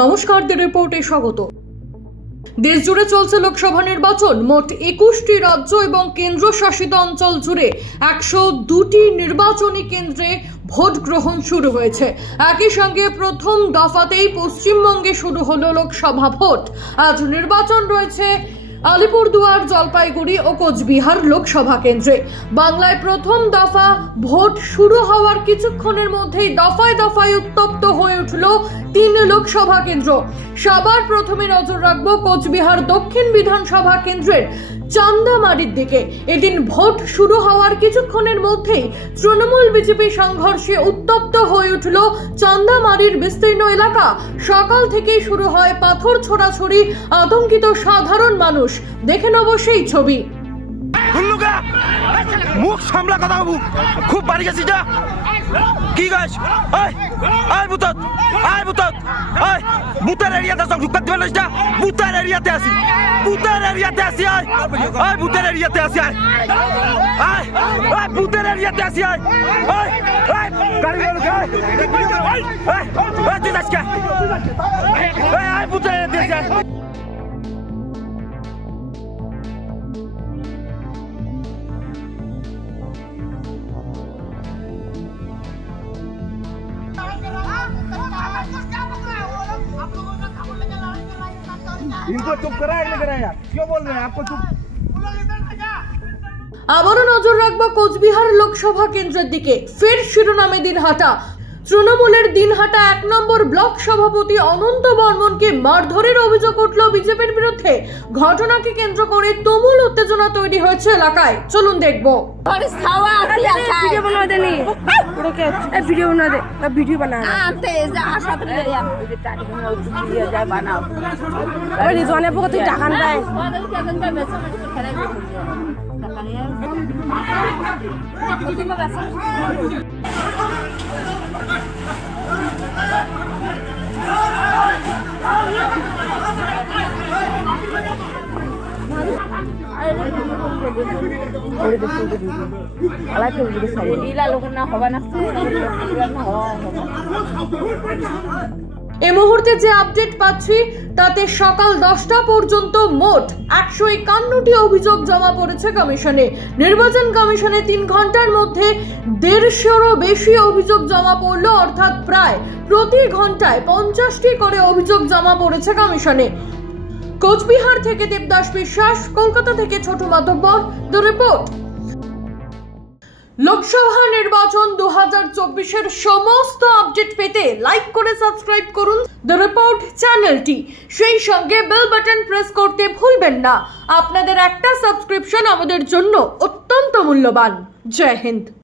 নমস্কার, দ্য রিপোর্টে স্বাগত। দেশ জুড়ে চলছে লোকসভা নির্বাচন। মোট 21টি রাজ্য এবং কেন্দ্রশাসিত অঞ্চল জুড়ে 102টি নির্বাচনী কেন্দ্রে ভোট গ্রহণ শুরু হয়েছে। একই সঙ্গে প্রথম দফাতেই পশ্চিমবঙ্গে শুরু হলো লোকসভা ভোট। আজ নির্বাচন রয়েছে আলিপুরদুয়ার, জলপাইগুড়ি ও কোচবিহার লোকসভা কেন্দ্রে। বাংলায় প্রথম দফা ভোট শুরু হওয়ার কিছুক্ষণের মধ্যেই দফায় দফায় উত্তপ্ত হয়ে উঠল 3 লোকসভা কেন্দ্র। সবার প্রথমে নজর রাখবো কোচবিহার দক্ষিণ বিধানসভা কেন্দ্রের চান্দামারির দিকে। এদিন ভোট শুরু হওয়ার কিছুক্ষণের মধ্যেই তৃণমূল বিজেপি সংঘর্ষে উত্তপ্ত হয়ে উঠল চান্দামারির বিস্তীর্ণ এলাকা। সকাল থেকেই শুরু হয় পাথর ছোড়াছড়ি, আতঙ্কিত সাধারণ মানুষ। দেখে নেব সেই ছবি। মুখ সামলা কথা বলবো, খুব বাড়ি গেছি যা কি গাছ আয় বুতত আয় বুতত আয় বুতার এরিয়াতে সব ঢুকাতে পারছিস না। বুতার এরিয়াতে আসি, বুতার এরিয়াতে আসি, আয় আয় বুতার এরিয়াতে আসি, আয় আয় আয় বুতার এরিয়াতে আসি, আয় আয় আয় গাড়ি গাড়ি আয় আয় আয় তুই আজকে আয় আয় বুতার এরিয়াতে আসি, আয় इनको चुप करा यार, क्यों बोल रहे हैं आपको चुप। আবারও নজর রাখবো কোচবিহার লোকসভা কেন্দ্রের দিকে। ফের শিরোনামে দিনহাটা। তৃণমূলের দিনহাটা 1 নম্বর ব্লক সভাপতি অনন্ত বর্মনকে মারধরের অভিযোগ উঠল বিজেপির বিরুদ্ধে। ঘটনাকে কেন্দ্র করে তুমুল উত্তেজনা তৈরি হয়েছে এলাকায়। চলুন দেখবো। এই মুহূর্তে যে আপডেট পাচ্ছি তাতে সকাল 10টা পর্যন্ত মোট 151টি অভিযোগ জমা পড়েছে কমিশনে। নির্বাচন কমিশনে 3 ঘন্টার মধ্যে 150-এরও বেশি অভিযোগ জমা পড়লো, অর্থাৎ প্রায় প্রতি ঘন্টায় 50টি করে অভিযোগ জমা পড়েছে কমিশনে। কোচবিহার থেকে দেবদাস বিশ্বাস, কলকাতা থেকে ছোট মাধবর, দ্য রিপোর্ট। লোকসভা নির্বাচন 2024-এর সমস্ত আপডেট পেতে লাইক করে সাবস্ক্রাইব করুন দ্য রিপোর্ট চ্যানেলটি। সেই সঙ্গে বেল বাটন প্রেস করতে ভুলবেন না। আপনাদের একটা সাবস্ক্রিপশন আমাদের জন্য অত্যন্ত মূল্যবান। জয় হিন্দ।